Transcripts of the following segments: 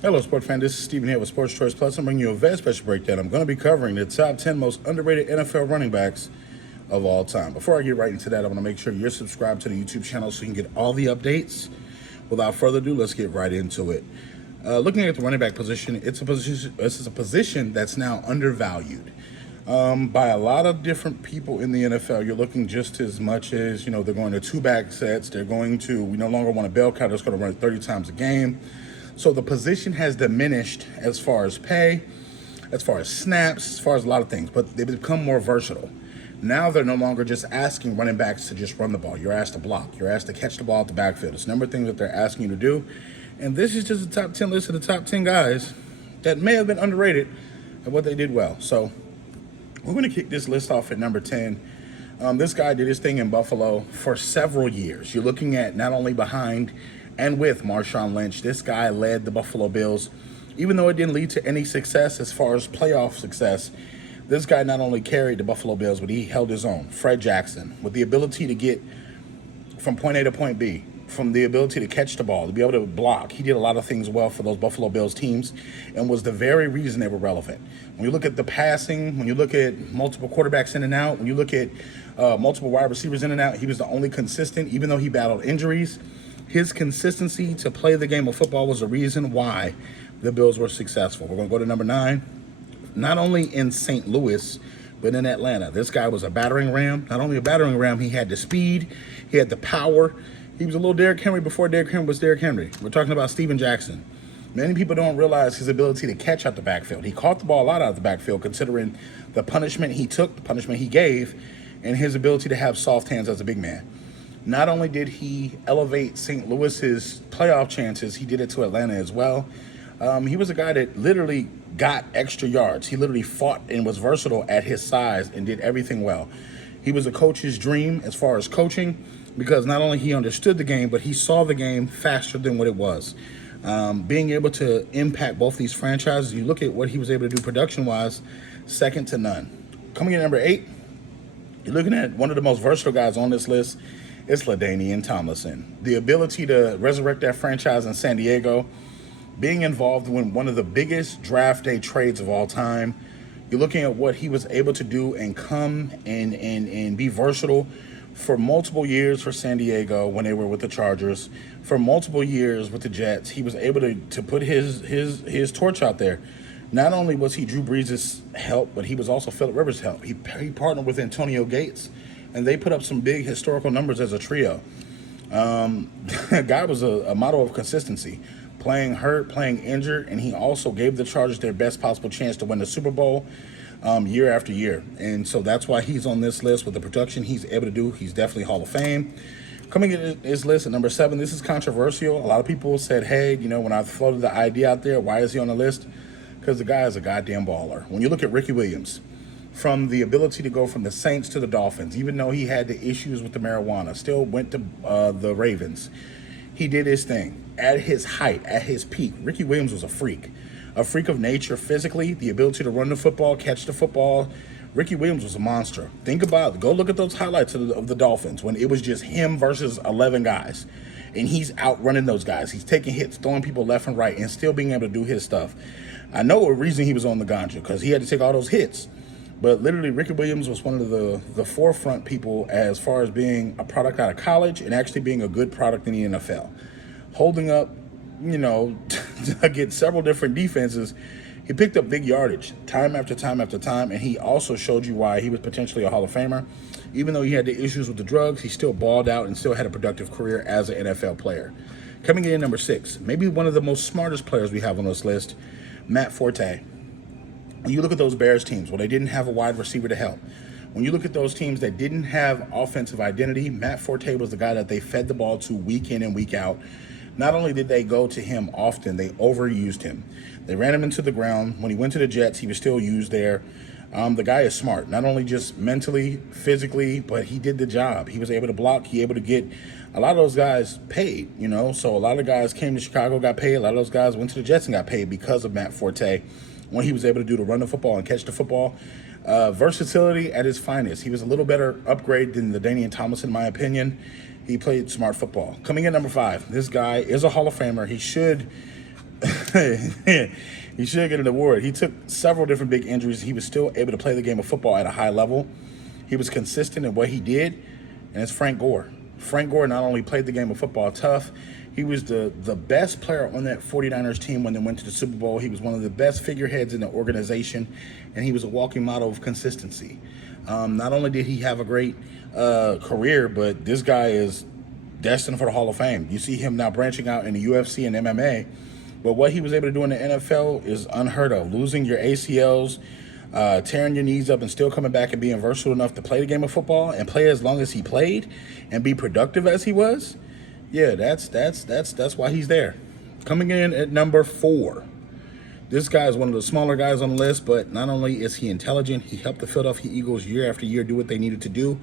Hello, sport fan. This is Steven here with Sports Choice Plus. I'm bringing you a very special breakdown. I'm going to be covering the top 10 most underrated NFL running backs of all time. Before I get right into that, I want to make sure you're subscribed to the YouTube channel so you can get all the updates. Without further ado, let's get right into it. Looking at the running back position, this is a position that's now undervalued by a lot of different people in the NFL. You're looking just as much as, they're going to two-back sets. We no longer want a bell cow that's going to run 30 times a game. So the position has diminished as far as pay, as far as snaps, as far as a lot of things, but they've become more versatile. Now they're no longer just asking running backs to just run the ball. You're asked to block. You're asked to catch the ball at the backfield. It's a number of things that they're asking you to do. And this is just a top 10 list of the top 10 guys that may have been underrated at what they did well. So we're going to kick this list off at number 10. This guy did his thing in Buffalo for several years. You're looking at not only behind and with Marshawn Lynch. This guy led the Buffalo Bills. Even though it didn't lead to any success as far as playoff success, this guy not only carried the Buffalo Bills, but he held his own. Fred Jackson, with the ability to get from point A to point B, from the ability to catch the ball, to be able to block. He did a lot of things well for those Buffalo Bills teams and was the very reason they were relevant. When you look at the passing, when you look at multiple quarterbacks in and out, when you look at multiple wide receivers in and out, he was the only consistent, even though he battled injuries. His consistency to play the game of football was the reason why the Bills were successful. We're going to go to number 9. Not only in St. Louis, but in Atlanta. This guy was a battering ram. Not only a battering ram, he had the speed, he had the power. He was a little Derrick Henry before Derrick Henry was Derrick Henry. We're talking about Steven Jackson. Many people don't realize his ability to catch out the backfield. He caught the ball a lot out of the backfield, considering the punishment he took, the punishment he gave, and his ability to have soft hands as a big man. Not only did he elevate St. Louis's playoff chances, he did it to Atlanta as well. He was a guy that literally got extra yards. He literally fought and was versatile at his size and did everything well. He was a coach's dream as far as coaching, because not only he understood the game, but he saw the game faster than what it was. Being able to impact both these franchises, you look at what he was able to do production-wise, second to none. Coming in at number 8, you're looking at one of the most versatile guys on this list. It's LaDainian Tomlinson. The ability to resurrect that franchise in San Diego, being involved in one of the biggest draft day trades of all time. You're looking at what he was able to do and come and be versatile for multiple years for San Diego when they were with the Chargers, for multiple years with the Jets. He was able to put his torch out there. Not only was he Drew Brees' help, but he was also Phillip Rivers' help. He partnered with Antonio Gates, and they put up some big historical numbers as a trio. Guy was a model of consistency, playing hurt, playing injured, and he also gave the Chargers their best possible chance to win the Super Bowl year after year. And so that's why he's on this list with the production he's able to do. He's definitely Hall of Fame. Coming in his list at number 7, this is controversial. A lot of people said, hey, when I floated the idea out there, why is he on the list? Because the guy is a goddamn baller. When you look at Ricky Williams, from the ability to go from the Saints to the Dolphins, even though he had the issues with the marijuana, still went to the Ravens. He did his thing. At his height, at his peak, Ricky Williams was a freak of nature physically, the ability to run the football, catch the football. Ricky Williams was a monster. Go look at those highlights of the Dolphins when it was just him versus 11 guys. And he's outrunning those guys. He's taking hits, throwing people left and right, and still being able to do his stuff. I know a reason he was on the ganja, because he had to take all those hits. But literally, Ricky Williams was one of the forefront people as far as being a product out of college and actually being a good product in the NFL. Holding up, against several different defenses, he picked up big yardage time after time after time, and he also showed you why he was potentially a Hall of Famer. Even though he had the issues with the drugs, he still balled out and still had a productive career as an NFL player. Coming in at number 6, maybe one of the most smartest players we have on this list, Matt Forte. When you look at those Bears teams, they didn't have a wide receiver to help. When you look at those teams that didn't have offensive identity, Matt Forte was the guy that they fed the ball to week in and week out. Not only did they go to him often, they overused him. They ran him into the ground. When he went to the Jets, he was still used there. The guy is smart, not only just mentally, physically, but he did the job. He was able to block. He able to get a lot of those guys paid, So a lot of guys came to Chicago, got paid. A lot of those guys went to the Jets and got paid because of Matt Forte. What he was able to do to run the football and catch the football. Versatility at his finest. He was a little better upgrade than LaDainian Tomlinson, in my opinion. He played smart football. Coming in number 5, this guy is a Hall of Famer. He should He should get an award. He took several different big injuries. He was still able to play the game of football at a high level. He was consistent in what he did, and it's Frank Gore. Frank Gore not only played the game of football tough, he was the best player on that 49ers team when they went to the Super Bowl. He was one of the best figureheads in the organization, and he was a walking model of consistency. Not only did he have a great career, but this guy is destined for the Hall of Fame. You see him now branching out in the UFC and MMA, but what he was able to do in the NFL is unheard of. Losing your ACLs, tearing your knees up, and still coming back and being versatile enough to play the game of football and play as long as he played and be productive as he was. Yeah, that's why he's there. Coming in at number 4. This guy is one of the smaller guys on the list, but not only is he intelligent, he helped the Philadelphia Eagles year after year do what they needed to do,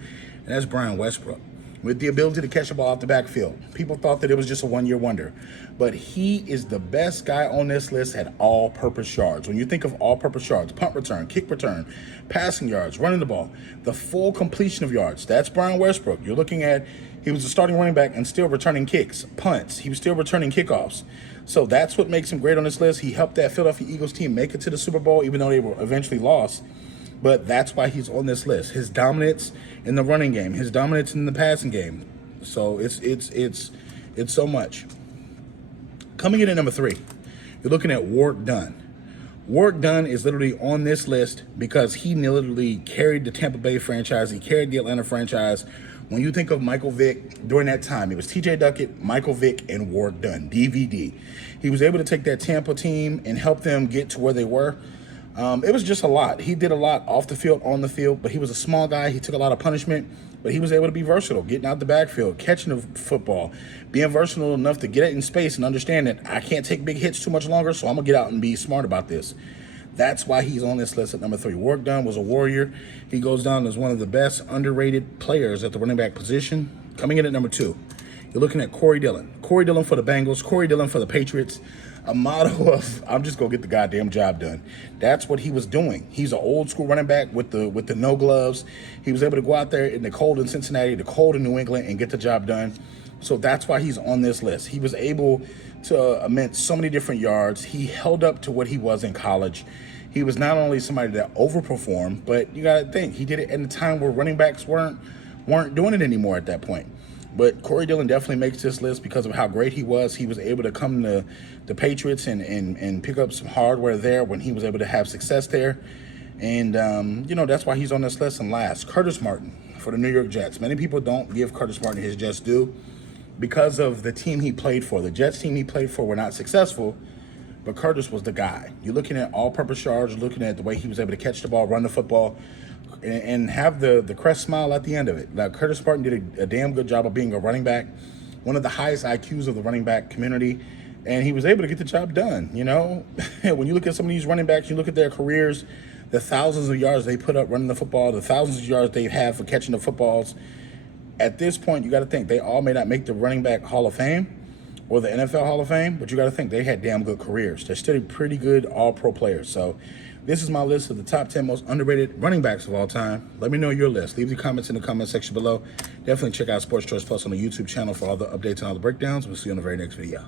and that's Westbrook. With the ability to catch the ball off the backfield. People thought that it was just a one-year wonder, but he is the best guy on this list at all-purpose yards. When you think of all-purpose yards, punt return, kick return, passing yards, running the ball, the full completion of yards, that's Westbrook. You're looking at, he was a starting running back and still returning kicks, punts. He was still returning kickoffs. So that's what makes him great on this list. He helped that Philadelphia Eagles team make it to the Super Bowl, even though they were eventually lost. But that's why he's on this list. His dominance in the running game, his dominance in the passing game. So it's so much. Coming in at number 3, you're looking at Warrick Dunn. Warrick Dunn is literally on this list because he literally carried the Tampa Bay franchise. He carried the Atlanta franchise. When you think of Michael Vick during that time, it was T.J. Duckett, Michael Vick, and Warrick Dunn, DVD. He was able to take that Tampa team and help them get to where they were. It was just a lot. He did a lot off the field, on the field, but he was a small guy. He took a lot of punishment, but he was able to be versatile, getting out the backfield, catching the football, being versatile enough to get it in space and understand that I can't take big hits too much longer, so I'm going to get out and be smart about this. That's why he's on this list at number 3. Warrick Dunn was a warrior. He goes down as one of the best underrated players at the running back position. Coming in at number 2, you're looking at Corey Dillon. Corey Dillon for the Bengals, Corey Dillon for the Patriots. A motto of, I'm just going to get the goddamn job done. That's what he was doing. He's an old school running back with the no gloves. He was able to go out there in the cold in Cincinnati, the cold in New England, and get the job done. So that's why he's on this list. He was able to immense so many different yards. He held up to what he was in college. He was not only somebody that overperformed, but you got to think, he did it in a time where running backs weren't doing it anymore at that point. But Corey Dillon definitely makes this list because of how great he was. He was able to come to the Patriots and pick up some hardware there when he was able to have success there. And, that's why he's on this list. And last, Curtis Martin for the New York Jets. Many people don't give Curtis Martin his just due because of the team he played for. The Jets team he played for were not successful, but Curtis was the guy. You're looking at all-purpose yards, looking at the way he was able to catch the ball, run the football, and have the crest smile at the end of it. Now, Curtis Spartan did a damn good job of being a running back, one of the highest IQs of the running back community, and he was able to get the job done, When you look at some of these running backs, you look at their careers, the thousands of yards they put up running the football, the thousands of yards they have for catching the footballs. At this point, you got to think, they all may not make the running back Hall of Fame or the NFL Hall of Fame, but you got to think they had damn good careers. They're still pretty good all-pro players. So this is my list of the top 10 most underrated running backs of all time. Let me know your list. Leave your comments in the comment section below. Definitely check out Sports Choice Plus on the YouTube channel for all the updates and all the breakdowns. We'll see you on the very next video.